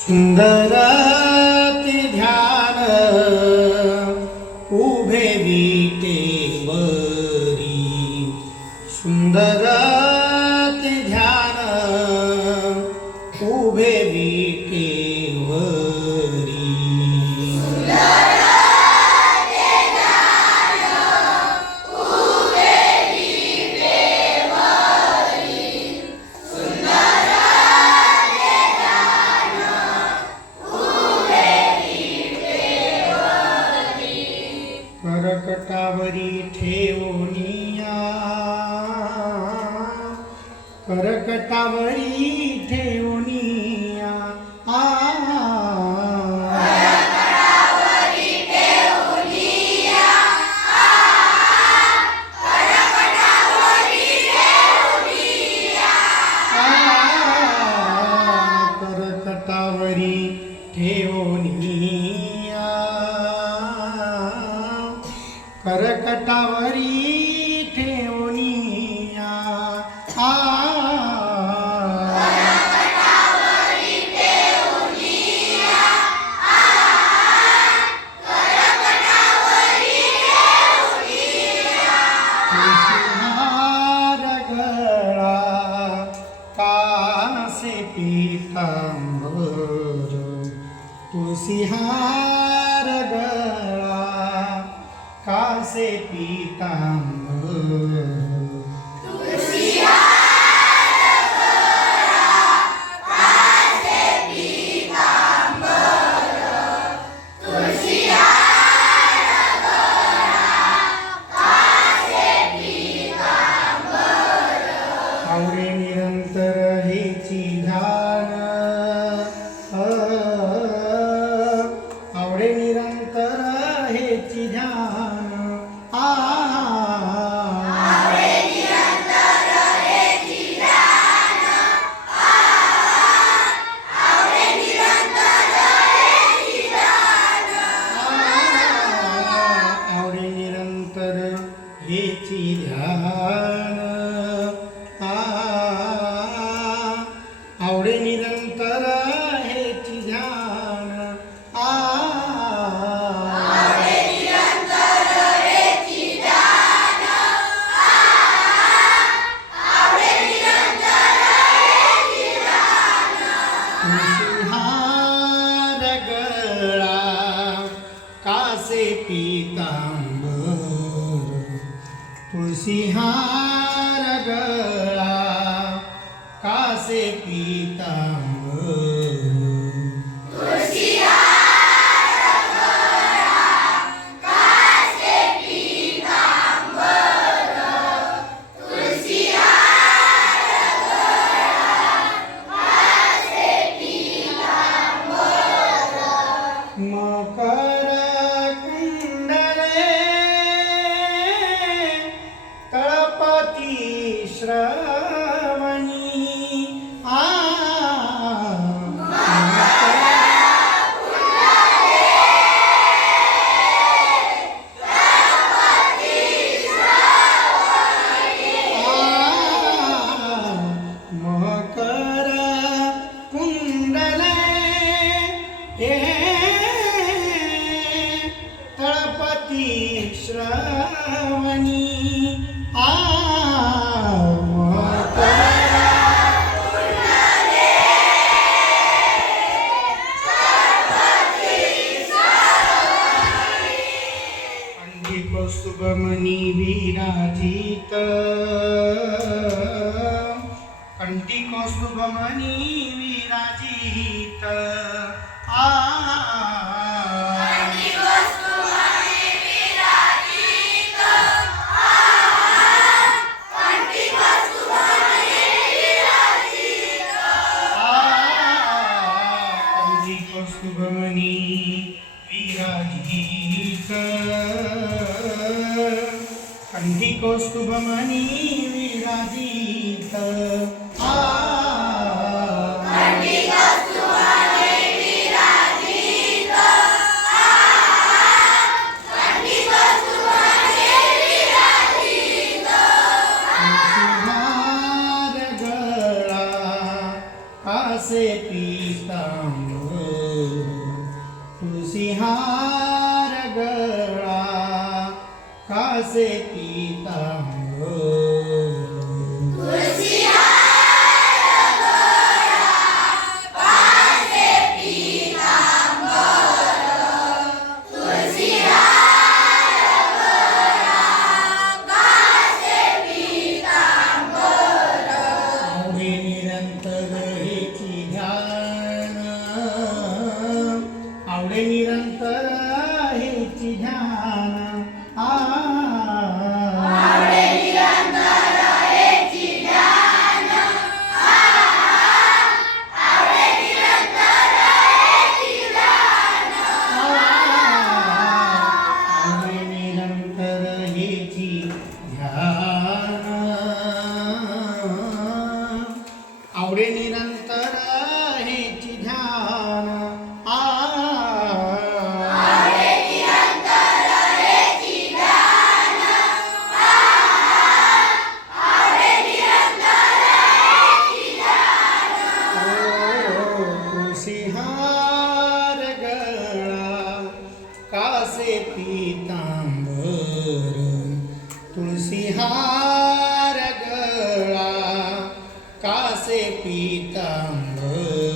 सुंदर ध्यान उभे विटेवरी सुंदर ते ध्यान उभे विटेवरी करकटावरी ठेवनिया आ. करकटावरी ठेवनिया करकटावरी तुळशीहार गळा कासे पितांबर निरंतर हेची ध्यान हेची ध्यान. आ आवडे निरंतर हेची ध्यान. आ तुळशीहार गळा कासे पितांबर तुळशीहार गळा कासे पीता कौस्तुभमणी विराजित. कंठी कौस्तुभमणी विराजित. आ. कंठी कौस्तुभमणी विराजित कंठी कौस्तुभमणी विराजित आ तुळशीहार गळा कासे हेची हार मारगळा कासे पीतांबर?